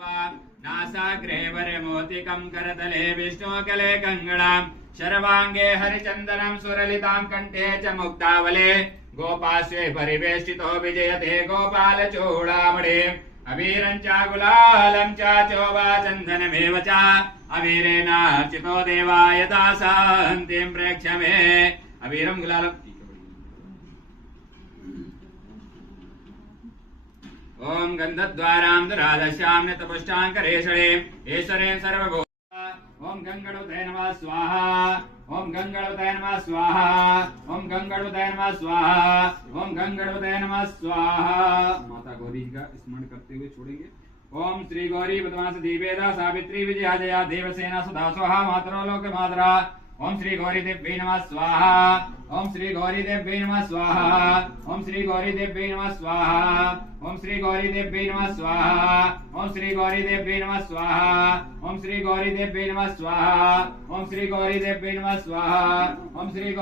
नासाग्रे वरमोतिकं करतले विष्णुकले कंगणां शर्वांगे हरिचंदनं सुरलितां कंठे च मुक्तावले गोपास्वे परिवेष्टितो विजयते गोपालचूडामणि अवीरं च गुलालं च चोवा चन्दनमेव च अवीरेणार्चितो देवाय दासान्तिं प्रेक्ष्य मे अवीरं गुलालं ओम गंधद्वारां दुरादश्यां नितपुष्टांकरेशणे ईश्वरे सर्वभूत ओम गंगणुते नमः स्वाहा ओम गंगणुते नमः स्वाहा ओम गंगणुते नमः स्वाहा ओम गंगणुते नमः स्वाहा। माता गौरी का स्मरण करते हुए छोड़ेंगे। ओम श्री गौरी पद्मास दिवेदा सावित्री विजया जया देवसेना सुधा स्वाहा मातरो लोक मातरा ओम श्री गौरी देव्यै नमः स्वाहा ओम श्री गौरी देव्यै नमः स्वाहा ओम श्री गौरी देव्यै नमः स्वाहा ओम श्री गौरी देव्यै नमः स्वाहा ओम श्री गौरी देव्यै नमः स्वाहा ओम श्री गौरी देव्यै नमः स्वाहा ओम श्री गौरी देव्यै नमः स्वाहा ओम श्री